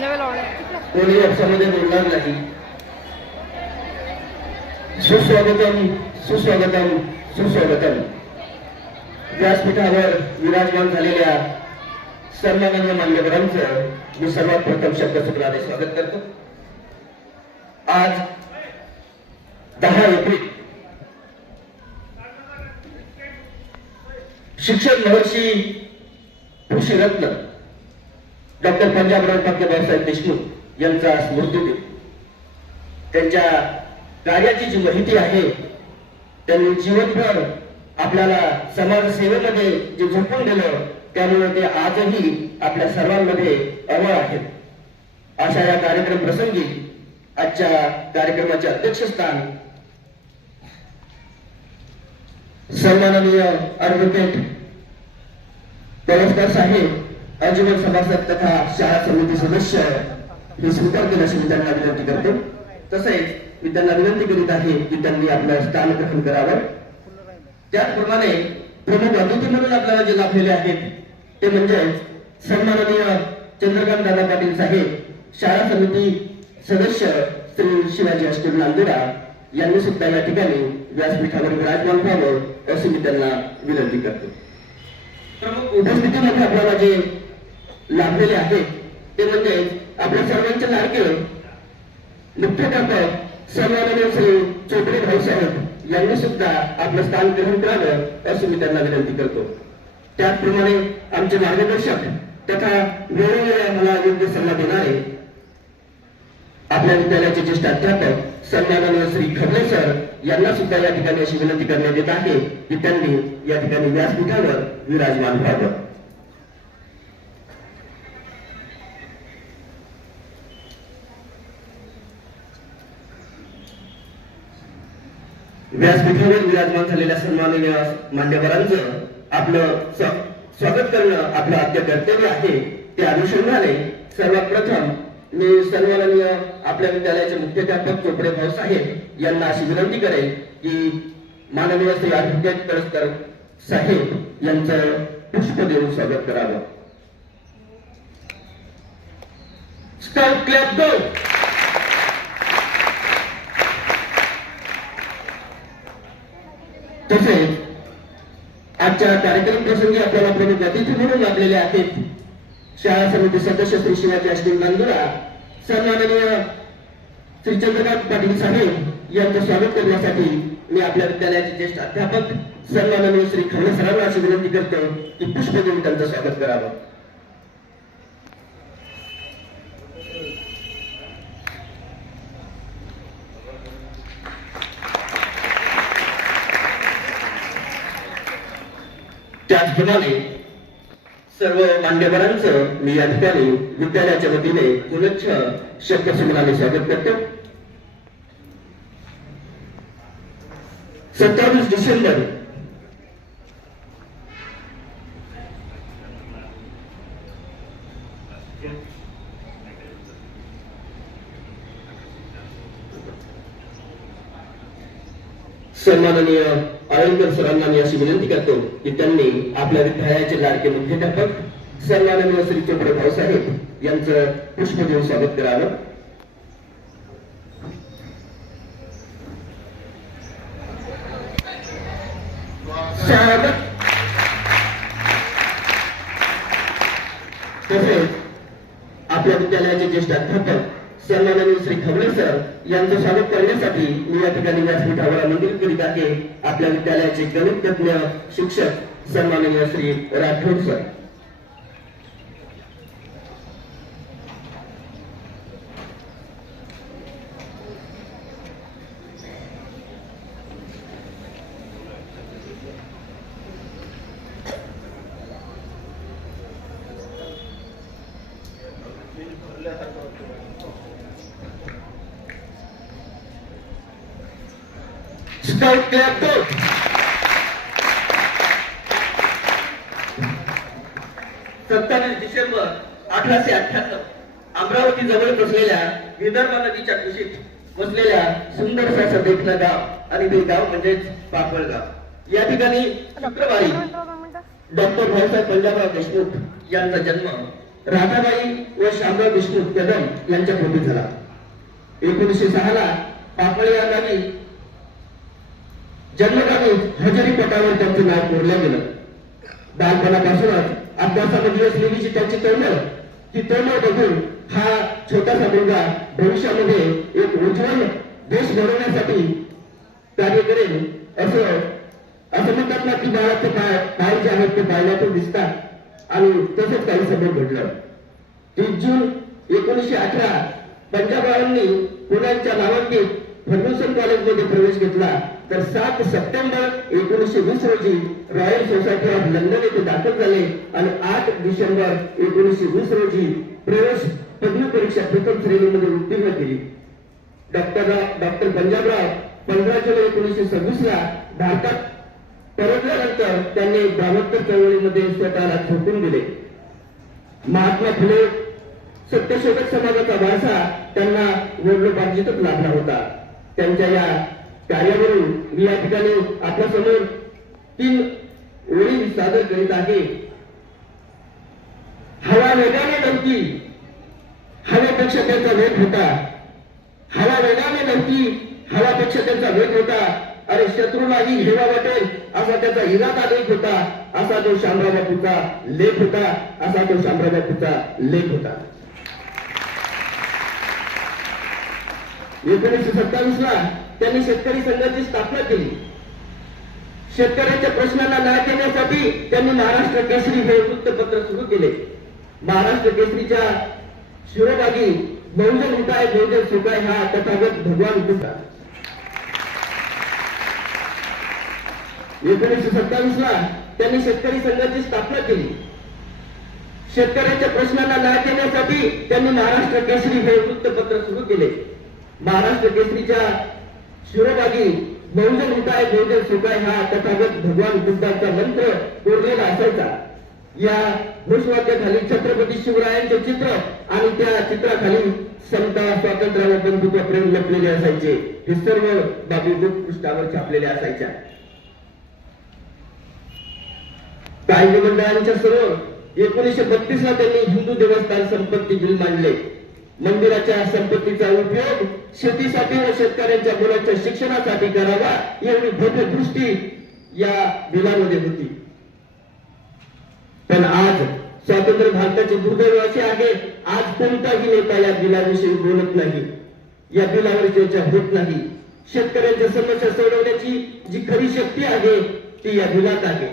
नवे लावले कोणी अपसामध्ये बोलणार नाही। सुस्वागतम सुस्वागतम सुस्वागतम। व्यासपीठावर विराजमान झालेल्या सन्माननीय मान्यवरांचं मी सर्वात प्रथम शब्दसूत्राने स्वागत करतो. आज दहा एप्रिल शिक्षण महर्षी कृषीरत्न डॉक्टर पंजाबराव पाटील बाबासाहेब देशमुख यांचा स्मृतिदिन त्यांच्या कार्याची जी माहिती आहे त्यांनी जीवनभर आपल्याला समाजसेवेमध्ये जे झोपून दिलं त्यामुळे ते आजही आपल्या सर्वांमध्ये अमर आहेत. अशा या कार्यक्रम प्रसंगी आजच्या कार्यक्रमाचे अध्यक्षस्थान सन्माननीय ॲडव्होकेट पलसकर साहेब. अजीवन सभासद तथा शाळा समिती सदस्य हे। स्वीकारतील अशी मी त्यांना विनंती करतो तसेच मी त्यांना विनंती करीत आहे की त्यांनी आपलं स्थान ग्रहण करावं। त्याचप्रमाणे प्रमुख अतिथी म्हणून आपल्याला जे लाभलेले आहेत ते म्हणजे सन्माननीय चंद्रकांत दादा पाटील साहेब शाळा समिती सदस्य श्री शिवाजी अष्टम नांदेडा यांनी सुद्धा या ठिकाणी व्यासपीठावर विराजमान व्हावं अशी मी त्यांना विनंती करतो. प्रमुख उपस्थितीमध्ये आपल्याला जे लाभलेले आहेत. ते म्हणजे आपल्या सर्वांचे लाडके मुख्याध्यापक सन्माननीय श्री चोपडे भाऊसाहेब यांनी सुद्धा आपलं स्थान ग्रहण करावं अशी मी त्यांना विनंती करतो. त्याचप्रमाणे आमचे मार्गदर्शक तथा वेळोवेळी आम्हाला योग्य सल्ला देणारे आपल्या विद्यालयाचे ज्येष्ठ अध्यापक सन्माननीय श्री खबले सर यांना सुद्धा या ठिकाणी अशी विनंती करण्यात येत आहे की त्यांनी या ठिकाणी व्यासपीठावर विराजमान व्हावं. व्यासपीठावर विराजमान झालेल्या सन्माननीय मान्यवरांचं आपलं स्वागत करणं आपलं आद्य कर्तव्य आहे. त्या अनुषंगाने सर्वात प्रथम मी सन्माननीय आपल्या विद्यालयाचे मुख्याध्यापक चोपडे भाऊ साहेब यांना अशी विनंती करेल की माननीय श्री आदित्य कळसकर साहेब यांचं पुष्प देऊन स्वागत करावं. स्काउट क्लब गो तसेच आजच्या कार्यक्रम प्रसंगी आपल्याला प्रमुख अतिथी म्हणून लाभलेले आहेत. शाळा समिती सदस्य श्री शिवाजी अश्विन नांदुरा सन्माननीय श्री चंद्रकांत पाटील साहेब यांचं स्वागत करण्यासाठी मी आपल्या विद्यालयाचे ज्येष्ठ अध्यापक सन्माननीय श्री खवणे अशी विनंती करतो की पुष्पदेवी त्यांचं स्वागत करावं. त्याचप्रमाणे सर्व मान्यवरांचं मी या ठिकाणी विद्यालयाच्या वतीने पुनच्छ शब्दसुमनाने स्वागत करतो. सत्तावीस डिसेंबर सन्माननीय आळंकर सरांना मी अशी विनंती करतो की त्यांनी आपल्या विद्यालयाचे लाडके मुख्याध्यापक सन्माननीय श्री चोपडे भाऊसाहेब यांचं पुष्प देऊन स्वागत करावं. तसेच आपल्या विद्यालयाचे ज्येष्ठ अध्यापक सन्माननीय श्री खबळे सर यांचं स्वागत करण्यासाठी मी या ठिकाणी व्यासपीठावर आमंत्रित करीत आहे. आपल्या विद्यालयाचे गणित तज्ञ शिक्षक सन्माननीय Shri Rathod sir. Scout club सत्तावीस डिसेंबर अठराशे अठ्ठ्याण्णव अमरावती जवळ बसलेल्या विदर्भ नदीच्या कुशीत बसलेल्या सुंदर असं गाव आणि ते गाव म्हणजेच पापळगाव या ठिकाणी शुक्रवारी डॉक्टर भाऊसाहेब पंजाबराव देशमुख यांचा जन्म राधाबाई व शामराव देशमुख कदम यांच्या पोटी झाला. एकोणीसशे सहाला पापळ या गावी जन्मगावी हजेरी पटावर त्यांचं नाव कोरलं गेलं. बालपणापासूनच अभ्यासामध्ये असलेली जी त्यांची तळमळ ती तळमळ बघून हा छोटासा मुलगा भविष्यामध्ये एक उज्ज्वल देश घडवण्यासाठी कार्य करेल. असं असं म्हणतात ना की बाळाचे पाय पाय जे आहेत ते पायल्यातून दिसतात. आणि तसंच काही समोर घडलं. तीस जून एकोणीसशे अठरा पंजाबरावांनी पुण्याच्या नावांकित फर्ग्युसन कॉलेजमध्ये प्रवेश घेतला तर सात सप्टेंबर एकोणीसशे वीस रोजी रॉयल सोसायटी ऑफ लंडन येथे दाखल झाले आणि आठ डिसेंबर एकोणीसशे वीस रोजी प्रवेश पदवी परीक्षा प्रथम श्रेणीमध्ये उत्तीर्ण केली. डॉक्टर डॉक्टर पंजाबराव पंधरा जुलै एकोणीसशे सव्वीस ला भारतात परतल्यानंतर त्यांनी ब्राह्मोत्तर चळवळीमध्ये स्वतःला झोपून दिले. महात्मा फुले सत्यशोधक समाजाचा वारसा त्यांना वडलोपार्जितच लाभला होता. त्यांच्या या कार्यावरून मी या ठिकाणी आपल्यासमोर तीन ओळी सादर करीत आहे. हवा वेगाने नव्हती. हवेपेक्षा त्यांचा वेग होता. हवा वेगाने नव्हती. हवापेक्षा त्यांचा वेग होता. अरे शत्रूलाही हेवा वाटेल असा त्याचा इरादा लेख होता. असा तो शामराव बापूचा लेख होता. असा तो शामराव बापूचा लेख होता. एकोणीसशे सत्तावीस ला त्यांनी शेतकरी संघाची स्थापना केली. शेतकऱ्यांच्या प्रश्नांना न्याय देण्यासाठी त्यांनी महाराष्ट्र केसरी हे वृत्तपत्र सुरू केले. महाराष्ट्र केसरीच्या शिरोभागी बहुजन उठाय बहुजन सुखाय हा तथागत भगवान बुद्ध. एकोणीसशे सत्तावीस ला त्यांनी शेतकरी संघाची स्थापना केली. शेतकऱ्यांच्या प्रश्नांना न्याय देण्यासाठी त्यांनी महाराष्ट्र केसरी हे वृत्तपत्र सुरू केले. महाराष्ट्र केसरीच्या शिरोभागी बहुजन उठाय बहुजन सुखाय हा तथागत भगवान बुद्धाचा मंत्र कोरलेला असायचा. या घोषवाक्याखाली छत्रपती शिवरायांचे चित्र आणि त्या चित्राखाली समता स्वातंत्र्य व बंधुत्व प्रेम लपलेले असायचे. हे सर्व बाबी पृष्ठावर छापलेले असायच्या. कायदे मंडळांच्या समोर एकोणीसशे बत्तीस ला त्यांनी हिंदू देवस्थान संपत्ती बिल मांडले. मंदिराच्या संपत्तीचा उपयोग शेतीसाठी व शेतकऱ्यांच्या मुलांच्या शिक्षणासाठी करावा एवढी भव्य दृष्टी या बिलामध्ये होती. पण आज स्वातंत्र्य भारताचे दुर्दैव असे आहे आज कोणताही नेता या बिलाविषयी बोलत नाही. या बिलावर चर्चा होत नाही. शेतकऱ्यांच्या समस्या सोडवण्याची जी खरी शक्ती आहे ती या बिलात आहे.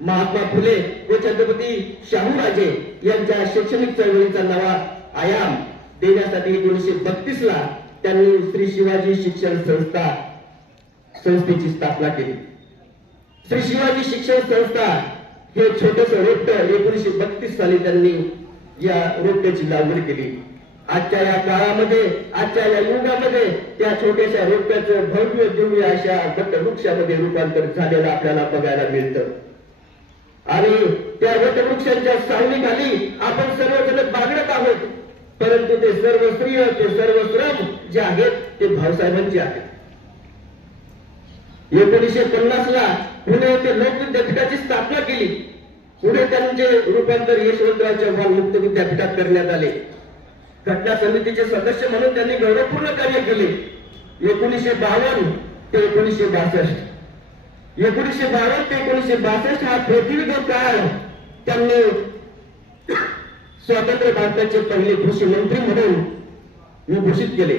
महात्मा फुले व छत्रपती शाहूराजे यांच्या शैक्षणिक चळवळीचा नवा आयाम देण्यासाठी एकोणीसशे बत्तीस ला त्यांनी श्री शिवाजी शिक्षण संस्था संस्थेची स्थापना केली. श्री शिवाजी शिक्षण संस्था हे छोटस रोपट एकोणीसशे बत्तीस साली त्यांनी या रोपट्याची लागवड केली. आजच्या या काळामध्ये आजच्या या युगामध्ये त्या छोट्याशा रोपट्याचं भव्य दिव्य अशा वटवृक्षामध्ये रूपांतर झालेलं आपल्याला बघायला मिळतं. आणि त्या वटवृक्षांच्या सावलीखाली आपण सर्वजण बागडत आहोत. परंतु ते सर्व स्त्रिय ते सर्व श्रम जे आहेत ते भाऊसाहेबांचे आहेत. एकोणीसशे पन्नास ला पुणे येथे लोक विद्यापीठाची स्थापना केली. पुढे त्यांचे रूपांतर यशवंतराव चव्हाण मुक्त विद्यापीठात करण्यात आले. घटना समितीचे सदस्य म्हणून त्यांनी गौरवपूर्ण कार्य केले. एकोणीसशे बावन्न ते एकोणीसशे बासष्ट. एकोणीसशे बावन्न ते एकोणीसशे बासष्ट हा प्रदीर्घ काळ. त्यांनी स्वतंत्र भारताचे पहिले कृषी मंत्री म्हणून विभूषित केले.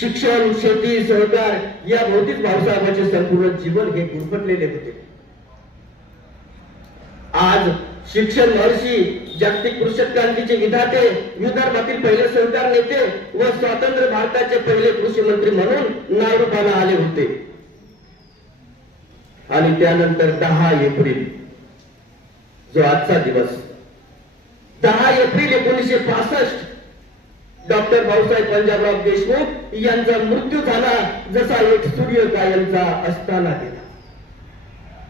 शिक्षण शेती सहकार या भौतिक भाऊसाहेबांचे संपूर्ण जीवन हे गुरफटलेले होते. आज शिक्षण महर्षी जागतिक कृषक क्रांतीचे विधाते विदर्भातील पहिले सहकार नेते व स्वातंत्र्य भारताचे पहिले कृषी मंत्री म्हणून नावरूपाला आले होते. आणि त्यानंतर दहा एप्रिल जो आजचा दिवस. दहा एप्रिल एकोणीसशे पासष्ट. डॉक्टर भाऊसाहेब पंजाबराव देशमुख यांचा मृत्यू झाला जसा एक सूर्य कायमचा असताना गेला.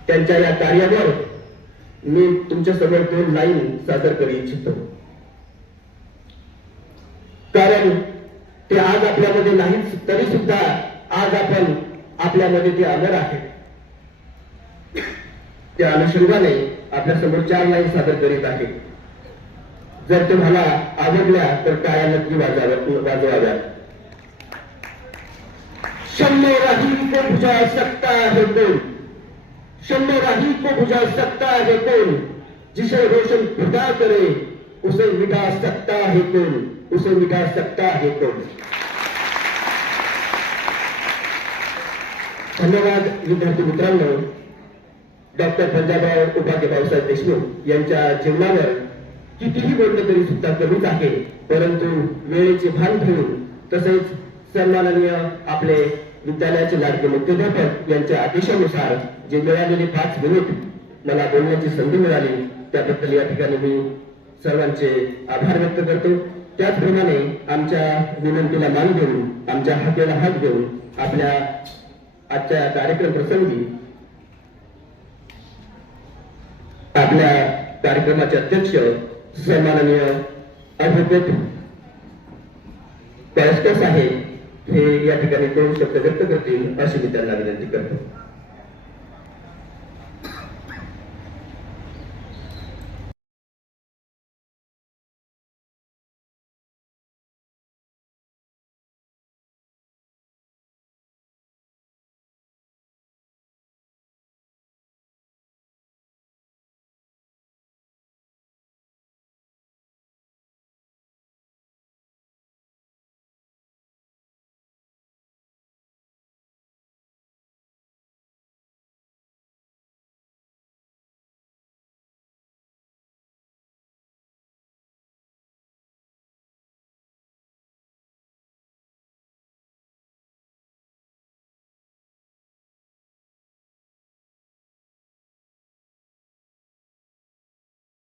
त्यांच्या या कार्यावर मी तुमच्यासमोर दोन लाईन सादर करू इच्छितो. कारण ते आज आपल्यामध्ये नाहीच तरी सुद्धा आज आपण आपल्यामध्ये ते आदर आहे. त्या अनुषंगाने आपल्यासमोर चार लाईन सादर करीत आहे. जर तुम्हाला आवडल्या तर टाळ्या नक्की वाजवा वाजवाव्यात शम्य को बुझा सकता है कौन शम्य को बुझा सकता है कौन जिसे रोशन खुदा करे, उसे मिटा सकता है कौन उसे मिटा सकता है कौन धन्यवाद विद्यार्थी मित्रांनो. डॉक्टर पंजाबराव उपाध्ये भाऊसाहेब देशमुख जीवनावर कितीही बोललं तरी सुद्धा कमीच आहे. परंतु वेळेचे भान ठेवून तसेच सन्माननीय आपले विद्यालयाचे लाडके मुख्याध्यापक यांच्या आदेशानुसार जे मिळालेले पाच मिनिट मला बोलण्याची संधी मिळाली त्याबद्दल या ठिकाणी मी सर्वांचे आभार व्यक्त करतो. त्याचप्रमाणे आमच्या विनंतीला मान देऊन आमच्या हाकेला हात देऊन आपल्या आजच्या कार्यक्रम प्रसंगी आपल्या कार्यक्रमाचे अध्यक्ष सन्माननीय ॲडव्होकेट पळसकर साहेब हे या ठिकाणी दोन शब्द व्यक्त करतील अशी मी त्यांना विनंती करतो.